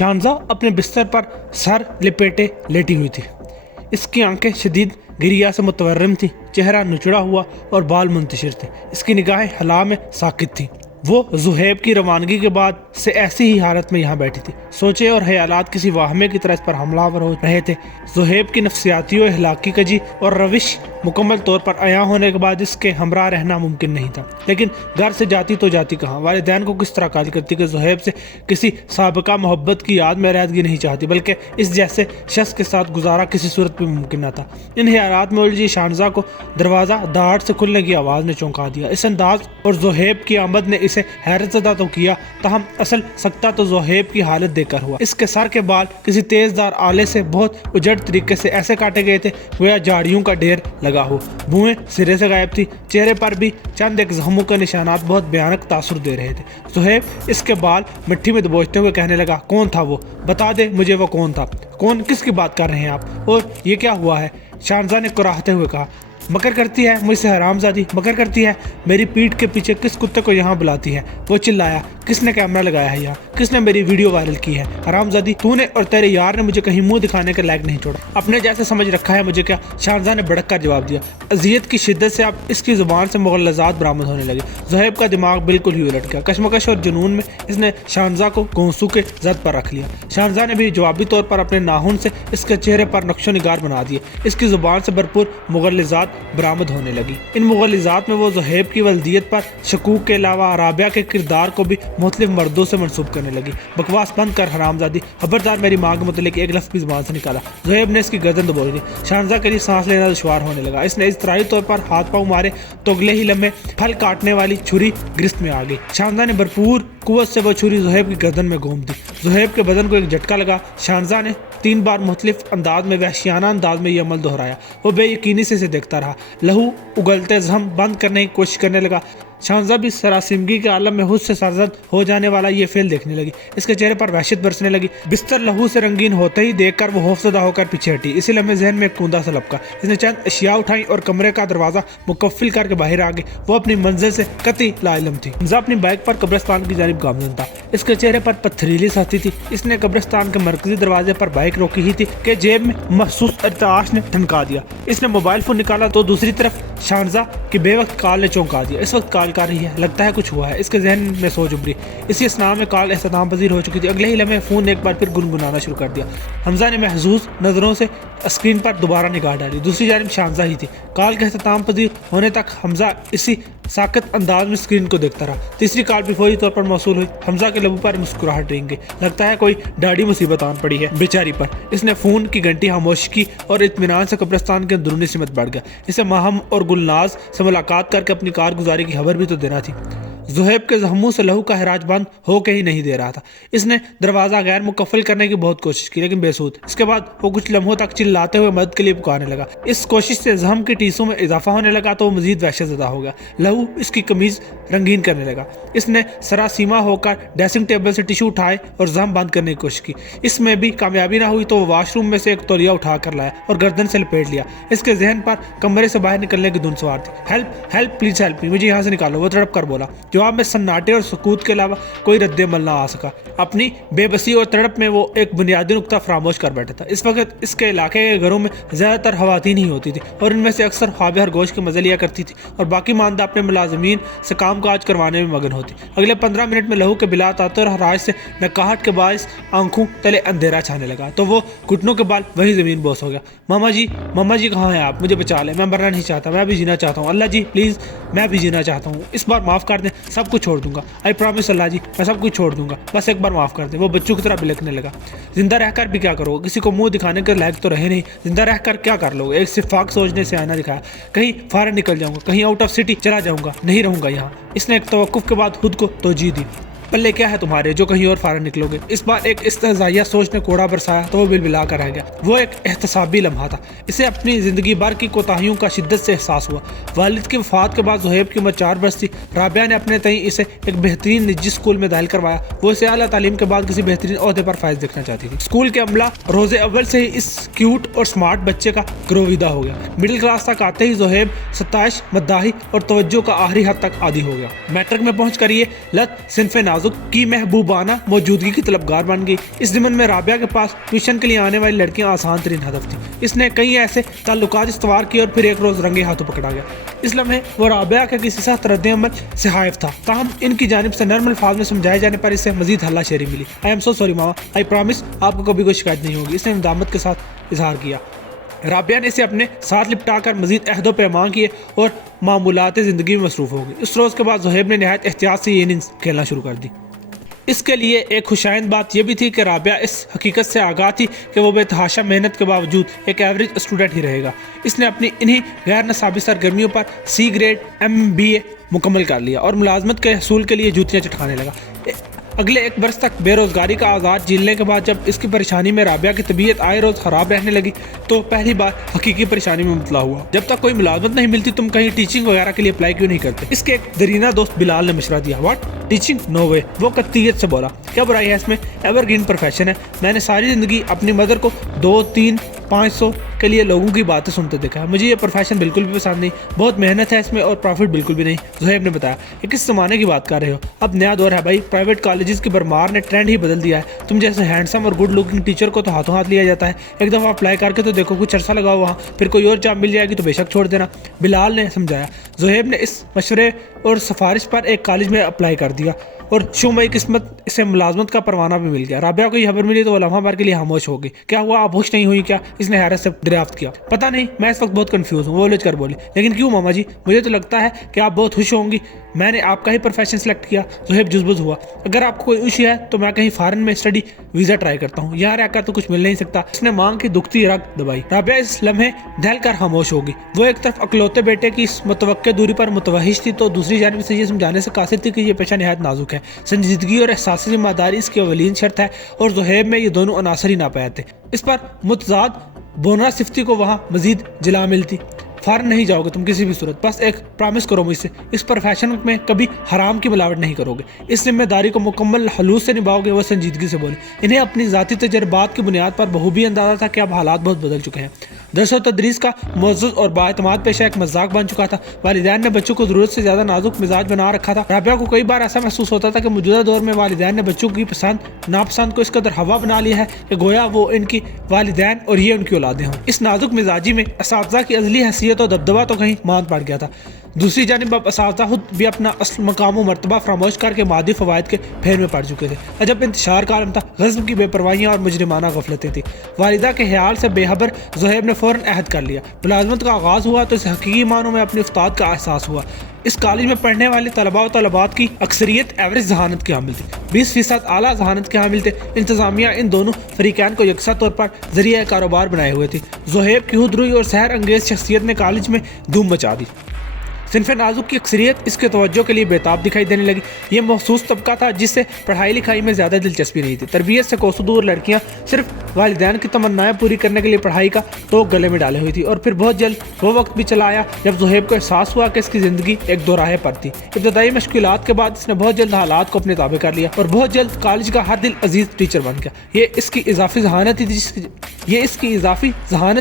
शानज़ा अपने बिस्तर पर सर लिपेटे लेटी हुई थी। इसकी आंखें शदीद गिरिया से मुतवर्रिम थी, चेहरा नुचड़ा हुआ और बाल मुंतशिर थे। इसकी निगाहें हला में साकित थी। वो ज़ुहैब की रवानगी के बाद से ऐसी ही हालत में यहाँ बैठी थी। सोचे और ख्यालात किसी वाहमे की तरह इस पर हमलावर हो रहे थे। ज़ुहैब की नफ्सियाती और अखलाकी कजी और रविश मुकम्मल तौर पर आया होने के बाद इसके हमरा रहना मुमकिन नहीं था। लेकिन घर से जाती तो जाती कहाँ, वालिदैन को किस तरह कायल करती कि ज़ुहैब से किसी साबिका मोहब्बत की याद में रहदगी नहीं चाहती, बल्कि इस जैसे शख्स के साथ गुजारा किसी सूरत में मुमकिन न था। इन ख्यालात में उलझी शानज़ा को दरवाज़ा दाढ़ से खुलने की आवाज़ ने चौंका दिया। इस अंदाज और ज़ुहैब की आमद ने इसे हैरत ज़दा तो किया, ताहम असल सकता तो ज़ुहैब की हालत देखकर हुआ। इसके सर के बाल किसी तेज़दार आले से बहुत उजड़ तरीके से ऐसे काटे गए थे गोया झाड़ियों का ढेर लगा हो। भुएं सिरे से गायब थी। चेहरे पर भी चंद एक जख्मों के निशानात बहुत भयानक तासुर दे रहे थे। ज़ुहैब इसके बाल मिट्टी में दबोचते हुए कहने लगा, कौन था वो? बता दे मुझे वो कौन था। कौन? किसकी बात कर रहे हैं आप? और ये क्या हुआ है? शानज़ा ने कुराहते हुए कहा। मकर करती है मुझसे हरामजादी, मकर करती है। मेरी पीठ के पीछे किस कुत्ते को यहाँ बुलाती है? वो चिल्लाया। किसने कैमरा लगाया है यहाँ? किसने मेरी वीडियो वायरल की है? हरामजादी, तूने और तेरे यार ने मुझे कहीं मुंह दिखाने के लायक नहीं छोड़ा। अपने जैसे समझ रखा है मुझे क्या? शानज़ा ने भड़क कर जवाब दिया। अजियत की शिद्दत से अब इसकी ज़ुबान से मुग़ल्लज़ात बरामद होने लगे। ज़ुहैब का दिमाग बिल्कुल ही उलट गया। कशमकश और जुनून में इसने शानज़ा को गोंसू के जद पर रख लिया। शानज़ा ने भी जवाबी तौर पर अपने नाखून से इसके चेहरे पर नक्शो निगार बना दिए। इसकी ज़ुबान से भरपूर मुग़ल्लज़ात बरामद होने लगी। इन मुग़ल्लज़ात में वो ज़ुहैब की वल्दियत पर शकूक के अलावा राबिया के किरदार को भी मुख्तलिफ मर्दों से मंसूब करने लगी। बकवास बंद कर हरामजादी, खबरदार मेरी माँ के मुतल्लिक एक लफ्ज़ भी ज़ुबान से निकाला। ज़ुहैब ने इसकी गर्दन दबोच दी। शानज़ा के लिए सांस लेना दुश्वार होने लगा। इसने इज़तराई तौर पर हाथ पाँव मारे तो अगले ही लम्हे फल काटने वाली छुरी गिरफ्त में आ गई। शानज़ा ने भरपूर कुव्वत से वो छुरी ज़ुहैब की गर्दन में घूम दी। ज़ुहैब के बदन को एक झटका लगा। शानज़ा ने 3 बार मुख्तलिफ अंदाज में वहशियाना अंदाज में यह अमल दोहराया। वो बेयकीनी से इसे देखता रहा। लहू उगलते जख्म बंद करने की कोशिश करने लगा। शानज़ा भी सरासिमगी के आलम में हुस्न से सरजद हो जाने वाला ये फेल देखने लगी। इसके चेहरे पर वहशत बरसने लगी। बिस्तर लहू से रंगीन होते ही देखकर वो खौफज़दा होकर पीछे हटी। इसी लम्हे जहन में एक कूंदा सा लपका। इसने चंद अशिया उठाई और कमरे का दरवाज़ा मुकफ़िल करके बाहर आ गई। वो अपनी मंजिल से कतई लाइलम थी। हमज़ा अपनी बाइक पर कब्रिस्तान की जानिब गामज़न था। इसके चेहरे पर पथरीली सख्ती थी। इसने कब्रिस्तान के मरकजी दरवाजे पर बाइक रोकी ही थी कि जेब में महसूस इर्ताश ने ठनका दिया। इसने मोबाइल फ़ोन निकाला तो दूसरी तरफ शानज़ा की बेवक्त कॉल ने चौंका दिया। इस वक्त कॉल कर रही है, लगता है कुछ हुआ है। इसके जहन में सोच उभरी। इसी असना में कॉल एहतमाम पजीर हो चुकी थी। अगले ही लम्हे फ़ोन ने एक बार फिर गुनगुनाना शुरू कर दिया। हमज़ा ने महजूज नज़रों से स्क्रीन पर दोबारा निगाह डाली। दूसरी जानिब शानज़ा ही थी। कॉल के एहतमाम पजीर होने तक हमज़ा इसी साकत अंदाज में स्क्रीन को देखता रहा। तीसरी कॉल भी फौरी तौर पर मौसूल हुई। हमज़ा के लबों पर मुस्कुराहट रेंग गई। लगता है कोई डाड़ी मुसीबत आन पड़ी है बेचारी पर। इसने फ़ोन की घंटी खामोश की और इत्मीनान से कब्रिस्तान के अंदरूनी सिमत बढ़ गया। इसे माहम और गुलनाज से मुलाकात करके अपनी कारगुजारी की खबर भी तो देना थी। ज़ुहैब के जख्मों से लहू का हराज बंद हो के ही नहीं दे रहा था। इसने दरवाज़ा गैर मुकफ़्फ़ल करने की बहुत कोशिश की, लेकिन बेसूद। इसके बाद वो कुछ लम्हों तक चिल्लाते हुए मदद के लिए पुकारने लगा। इस कोशिश से जख्म की टीसों में इजाफा होने लगा तो वो मज़ीद वहशतज़दा हो गया। लहू इसकी कमीज़ रंगीन करने लगा। इसने सरासीमा होकर ड्रेसिंग टेबल से टिशू उठाए और जख्म बंद करने की कोशिश की। इसमें भी कामयाबी ना हुई तो वो वाशरूम में से एक तौलिया उठा कर लाया और गर्दन से लपेट लिया। इसके जहन पर कमरे से बाहर निकलने की धुन सवार थी। Help help please help me, मुझे यहाँ से निकालो, वो तड़प कर बोला। जवाब में सन्नाटे और सुकूत के अलावा कोई रद्द-ए-अमल ना आ सका। अपनी बेबसी और तड़प में वो एक बुनियादी नुक्ता फरामोश कर बैठा था। इस वक्त इसके इलाके के घरों में ज़्यादातर ख़वातीन ही होती थी और इनमें से अक्सर ख्वाब खरगोश के मज़े लिया करती थी और बाकी मानदा अपने मुलाजमीन से काम काज करवाने में मगन होती। अगले 15 मिनट में लहू के बिलात आते और हराज से नकाहट के बायस आंखों तले अंधेरा छाने लगा तो वो घुटनों के बाल वही ज़मीन बोस हो गया। मामा जी कहाँ हैं आप? मुझे बचा लें, मैं मरना नहीं चाहता, मैं भी जीना चाहता हूँ। अल्लाह जी प्लीज़, मैं भी जीना चाहता हूँ। इस बार माफ़ कर दें, सब कुछ छोड़ दूंगा। आई प्रॉमिस अल्लाह जी, मैं सब कुछ छोड़ दूंगा, बस एक बार माफ़ कर दें। वो बच्चों की तरह बिलखने लगा। जिंदा रहकर भी क्या करोगे? किसी को मुंह दिखाने के लायक तो रहे नहीं। जिंदा रहकर क्या कर लोगे? एक सिफाक सोचने से आना दिखाया। कहीं फॉरेन निकल जाऊंगा, कहीं आउट ऑफ सिटी चला जाऊंगा, नहीं रहूंगा यहाँ। इसने एक तवक्कुफ के बाद खुद को तोजी दी। पल्ले क्या है तुम्हारे जो कहीं और फॉरेन निकलोगे? इस बार एक इस्तेज़ाइया सोच ने कोड़ा बरसाया तो वो बिलबिला कर रह गया। वो एक एहतसाबी लम्हा था। इसे अपनी ज़िंदगी भर की कोताहियों का शिद्दत से एहसास हुआ। वालिद की वफ़ात के बाद ज़ुहैब की उम्र 4 बरस थी। राबिया ने अपने तई इसे एक बेहतरीन निजी स्कूल में दाखिल करवाया। वो इसे आला तालीम के बाद किसी बेहतरीन ओहदे पर फायज देखना चाहती थी। स्कूल के अमला रोज़े अव्वल से ही इस क्यूट और स्मार्ट बच्चे का ग्रोविदा हो गया। मिडिल क्लास तक आते ही ज़ुहैब सताइश, मद्दाही और तवज्जो का आखिरी हद तक आदी हो गया। मैट्रिक में पहुँच कर ये लत सिनफ़े नाज़ नाजुक की महबूबाना मौजूदगी की तलबगार बन गई। इस ज़मन में राबिया के पास ट्यूशन के लिए आने वाली लड़कियां आसान तरीन हदफ थी। इसने कई ऐसे ताल्लुकात इस्तवार किए और फिर एक रोज़ रंगे हाथों पकड़ा गया। इस लम्हे वो राबिया के किसी साथ रद्द-ए-अमल से हाइफ था, ताहम इनकी जानिब से नर्म अल्फाज में समझाए जाने पर इसे मजीद हल्ला शेरी मिली। आई एम सो सॉरी मामा, आई प्रॉमिस आपको कभी कोई शिकायत नहीं होगी, इसने नदामत के साथ इजहार किया। राबिया ने इसे अपने साथ लिपटा कर मजीद अहदो पैमान किए और मामूलात ज़िंदगी में मसरूफ़ हो गई। इस रोज़ के बाद ज़ुहैब ने नहायत एहतियात से ये इनिंग्स खेलना शुरू कर दी। इसके लिए एक खुशाइंद बात यह भी थी कि राबिया इस हकीकत से आगाह थी कि वो बेतहाशा मेहनत के बावजूद एक एवरेज स्टूडेंट ही रहेगा। इसने अपनी इन्हीं गैर नसाबी सरगर्मियों पर C ग्रेड MBA मुकम्मल कर लिया और मुलाजमत के हसूल के लिए जूतियाँ चटखाने लगा। अगले एक बरस तक बेरोज़गारी का आज़ाद झेलने के बाद जब इसकी परेशानी में राबिया की तबीयत आए रोज़ ख़राब रहने लगी तो पहली बार हकीकी परेशानी में मुबतला हुआ। जब तक कोई मुलाजमत नहीं मिलती तुम कहीं टीचिंग वगैरह के लिए अप्लाई क्यों नहीं करते? इसके एक दरीना दोस्त बिलाल ने मशवरा दिया। What, teaching? नो वे। वो कत्तियत से बोला, क्या बुराई है इसमें? एवरग्रीन प्रोफेशन है। मैंने सारी ज़िंदगी अपनी मदर को 2, 3, 500 के लिए लोगों की बातें सुनते देखा है। मुझे ये प्रोफेशन बिल्कुल भी पसंद नहीं, बहुत मेहनत है इसमें और प्रॉफिट बिल्कुल भी नहीं। ज़ुहैब ने बताया, ये किस ज़माने की बात कर रहे हो? अब नया दौर है भाई, प्राइवेट कॉलेजेस की भरमार ने ट्रेंड ही बदल दिया है। तुम जैसे हैंडसम और गुड लुकिंग टीचर को तो हाथों हाथ लिया जाता है। एक दफ़ा अप्लाई करके तो देखो, कुछ अरसा लगाओ वहाँ, फिर कोई और जॉब मिल जाएगी तो बेशक छोड़ देना, बिलाल ने समझाया। ज़ुहैब ने इस मशवरे और सिफारिश पर एक कॉलेज में अप्लाई कर दिया और शुमाई किस्मत इसे मुलाजमत का परवाना भी मिल गया। राबिया को ये खबर मिली तो वो लम्हा भर के लिए खामोश हो गई। क्या हुआ, आप होश नहीं हुई क्या? इसने हैरत से दरियाफ्त किया। पता नहीं, मैं इस वक्त बहुत कंफ्यूज हूँ, वो उलझ कर बोली। लेकिन क्यों मामा जी? मुझे तो लगता है कि आप बहुत खुश होंगी, मैंने आपका ही प्रोफेशन सेलेक्ट किया। ज़ुहैब जुज़बुज़ हुआ। अगर आपको कोई इशू है तो मैं कहीं फॉरेन में स्टडी वीज़ा ट्राई करता हूँ, यहाँ रहकर तो कुछ मिल नहीं सकता। इसने मांग की दुखती रग दबाई। राबिया इस लम्हे दहल कर खामोश हो गई। वो एक तरफ अकलौते बेटे की इस मुतवक्के दूरी पर मुतवहिश थी तो दूसरी जानिब से ये समझाने से कासिर थी कि ये पेशा नहायत नाजुक है। संजीदगी और एहसासी ज़िम्मेदारी इसकी अवलीन शर्त है और ज़ुहैब में ये दोनों अनासर ही ना पाए थे। इस पर मुतजाद बोना सिफ्ती को वहाँ मजीद जला मिलती। फॉरन नहीं जाओगे तुम किसी भी सूरत, बस एक प्रॉमिस करो मुझसे, इस प्रोफेशन में कभी हराम की मिलावट नहीं करोगे, इस जिम्मेदारी को मुकम्मल खलूस से निभाओगे। वो संजीदगी से बोले। इन्हें अपनी ज़ाती तजर्बात की बुनियाद पर बखूबी अंदाज़ा था कि अब हालात बहुत बदल चुके हैं। दरस और तदरीस का मुअज़्ज़ज़ और बाएतमाद पेशा एक मजाक बन चुका था। वालिदैन ने बच्चों को ज़रूरत से ज़्यादा नाजुक मिजाज बना रखा था। राबिया को कई बार ऐसा महसूस होता था कि मौजूदा दौर में वालिदैन ने बच्चों की पसंद नापसंद को इस कदर हवा बना लिया है कि गोया वो इनकी वालिदैन और ये उनकी औलादें हों। इस नाजुक मिजाजी में असातिज़ा की अज़ली हैसियत और दबदबा तो कहीं मांद पड़ गया था। दूसरी जानिब अब असातिज़ा खुद भी अपना असल मकाम व मर्तबा फरामोश करके मादी फ़वाइद के फेर में पड़ चुके थे। अजब इंतशार का आलम था, ग़ज़ब की बेपरवाहियाँ और मुजरिमाना गफलतें थी। वालिदा के ख्याल से बेखबर ज़ुहैब ने फ़ौरन अहद कर लिया। मुलाजमत का आगाज़ हुआ तो इसे हकीकी मानों में अपनी उस्ताद का एहसास हुआ। इस कॉलेज में पढ़ने वाले तलबा और तलबात की अक्सरियत एवरेज जहानत के हामिल थी, 20% आला जहानत के हामिल थे। इंतज़ामिया इन दोनों फरीक़ैन को यकसा तौर पर ज़रिया कारोबार बनाए हुए थी। ज़ुहैब की हुदरुई और सहर अंगेज़ शख्सियत ने कॉलेज में धूम मचा दी। सिन्फ़ नाजुक की अक्सरियत इसके तवज्जो के लिए बेताब दिखाई देने लगी। ये महसूस तबका था जिससे पढ़ाई लिखाई में ज़्यादा दिलचस्पी नहीं थी। तरबियत से कोसों दूर लड़कियाँ सिर्फ वालिदैन की तमन्नाएं पूरी करने के लिए पढ़ाई का टोक गले में डाले हुई थी। और फिर बहुत जल्द वो वक्त भी चला आया जब ज़ुहैब को एहसास हुआ कि इसकी ज़िंदगी एक दोराहे पर थी। इब्तदाई मुश्किलात के बाद इसने बहुत जल्द हालात को अपने ताबे कर लिया और बहुत जल्द कॉलेज का हर दिल अजीज़ टीचर बन गया। ये इसकी इजाफी जहानत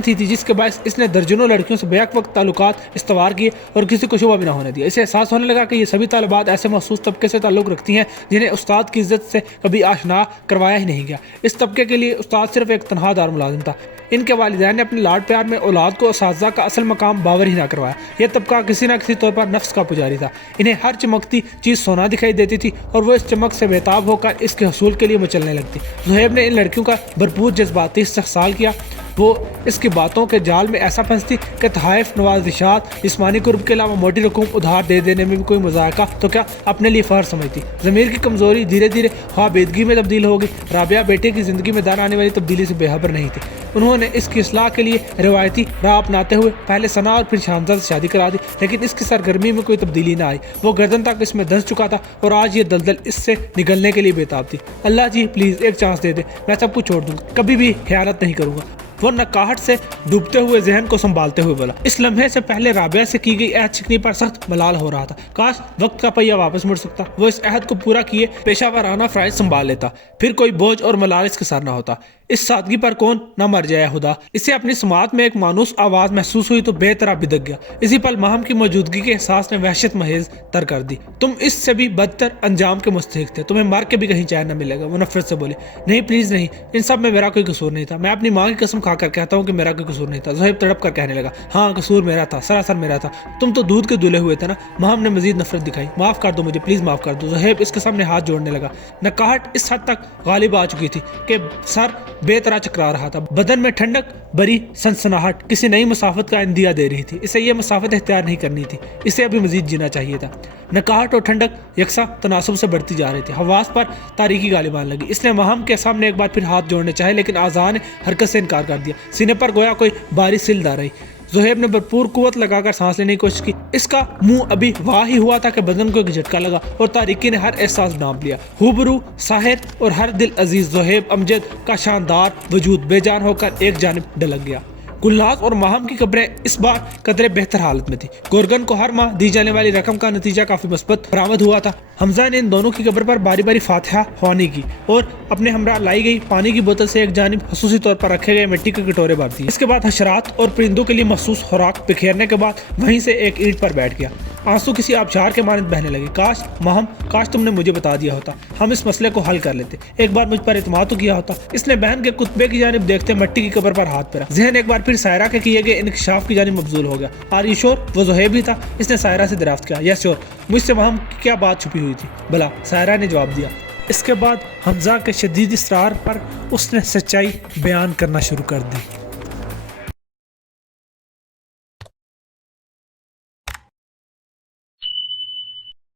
ही थी जिसके बायस इसने दर्जनों लड़कियों से बेक वक्त ताल्लुकात इस्तवार किए और किसी को शुबा भी ना होने दिया। इसे एहसास होने लगा कि ये सभी तालिबात ऐसे महसूस तबके से ताल्लुक़ रखती हैं जिन्हें उस्ताद की इज्जत से कभी आशना करवाया ही नहीं गया। इस तबके के लिए उस्ताद सिर्फ एक तनहा दार मुलाजिम था। इनके वालिदैन ने अपने लाड प्यार में औलाद को असातिज़ा का असल मकाम बावर ही ना करवाया। यह तबका किसी न किसी तौर पर नफ्स का पुजारी था। इन्हें हर चमकती चीज़ सोना दिखाई देती थी और वो इस चमक से बेताब होकर इसके हसूल के लिए मचलने लगती। ज़ुहैब ने इन लड़कियों का भरपूर जज्बाती इस्तहसाल किया। वो इसकी बातों के जाल में ऐसा फंसती कि तहाइफ, नवाजिशात, जिस्मानी कुर्ब के अलावा मोटी रकूम उधार दे देने में भी कोई मजाका तो क्या अपने लिए फ़र्ज समझती। ज़मीर की कमज़ोरी धीरे धीरे ख्वाबेदगी में तब्दील हो गई। राबिया बेटे की ज़िंदगी में दर आने वाली तब्दीली से बेखबर नहीं थी। उन्होंने इसकी इस्लाह के लिए रिवायती राह अपनाते हुए पहले सना और फिर शानजा से शादी करा दी, लेकिन इसकी सरगर्मी में कोई तब्दीली ना आई। वो गर्दन तक इसमें धंस चुका था और आज ये दलदल इससे निकलने के लिए बेताब थी। अल्लाह जी प्लीज़ एक चांस दे दे, मैं सब कुछ छोड़ दूँगा, कभी भी ख़यानत नहीं करूँगा। वो नकाहट से डूबते हुए जहन को संभालते हुए बोला। इस लम्हे से पहले राबिया से की गई अहद शिकनी पर सख्त मलाल हो रहा था। काश वक्त का पहिया वापस मुड़ सकता, वो इस अहद को पूरा किए पेशा वाराना फ़राइज़ संभाल लेता, फिर कोई बोझ और मलाल इसके सर ना होता। इस सादगी पर कौन न मर जाए खुदा। इसे अपनी समात में एक मानूस आवाज महसूस हुई तो बेतरा बिदक गया। इसी पल महम की मौजूदगी के एहसास ने वहशत महेज तर कर दी। तुम इससे भी बदतर अंजाम के मुस्तहिक थे, तुम्हें मार के भी कहीं चैन न मिलेगा। वो नफरत से बोले, नहीं प्लीज नहीं, इन सब में मेरा कोई कसूर नहीं था। मैं अपनी माँ की कसम खाकर कहता हूँ कि मेरा कोई कसूर नहीं था। ज़ोहैब तड़प कर कहने लगा, हाँ कसूर मेरा था, सरासर मेरा था। तुम तो दूध के दूल्हे हुए थे ना। महम ने मजीद नफरत दिखाई। माफ कर दो मुझे, प्लीज माफ कर दो। ज़ोहैब इसके सामने हाथ जोड़ने लगा। नकाहट इस हद तक गालिब आ चुकी थी कि सर बेतरा चकरा रहा था। बदन में ठंडक बरी सनसनाहट किसी नई मसाफत का इंदिया दे रही थी। इसे यह मसाफत इख्तियार नहीं करनी थी, इसे अभी मजीद जीना चाहिए था। नकाहट और ठंडक यकसा तनासुब से बढ़ती जा रही थी। हवास पर तारीकी गालिब आने लगी। इसने महम के सामने एक बार फिर हाथ जोड़ने चाहे, लेकिन आज़ा ने हरकत से इनकार कर दिया। सीने पर गोया कोई बारी सिल दा रही। ज़ोहैब ने भरपूर कुव्वत लगाकर सांस लेने की कोशिश की। इसका मुंह अभी वाह ही हुआ था कि बदन को एक झटका लगा और तारीकी ने हर एहसास नाप लिया। हुबरू साहिर और हर दिल अजीज ज़ोहैब अमजद का शानदार वजूद बेजान होकर एक जानिब ढलक गया। गुलनाज और महम की कब्रें इस बार कदरे बेहतर हालत में थी। गोरगन को हर माह दी जाने वाली रकम का नतीजा काफी मुस्बत बरामद हुआ था। हमजा ने इन दोनों की कब्र पर बारी बारी फातिहा ख्वानी की और अपने हमरा लाई गई पानी की बोतल से एक जानिब खसूसी तौर पर रखे गए मिट्टी के कटोरे भर दिए। इसके बाद हशरात और परिंदों के लिए मखसूस खुराक बिखेरने के बाद वहीं से एक ईंट पर बैठ गया। आंसू किसी आबशार के मानद बहने लगे। काश महम, काश तुमने मुझे बता दिया होता, हम इस मसले को हल कर लेते। एक बार मुझ पर इत्मीनान तो किया होता। इसने बहन के कुतबे की जानिब देखते मट्टी की कब्र पर हाथ फेरा। जहन एक बार फिर सायरा के किए गए इंकशाफ की जानिब मबजूल हो गया। Are you sure? वो ज़ोहैब ही था। इसने सायरा से दरियाफ्त किया। Yes sure. मुझसे महम की क्या बात छुपी हुई थी भला? सायरा ने जवाब दिया। इसके बाद हमजा के शदीद इसरार पर उसने सच्चाई बयान करना शुरू कर दी।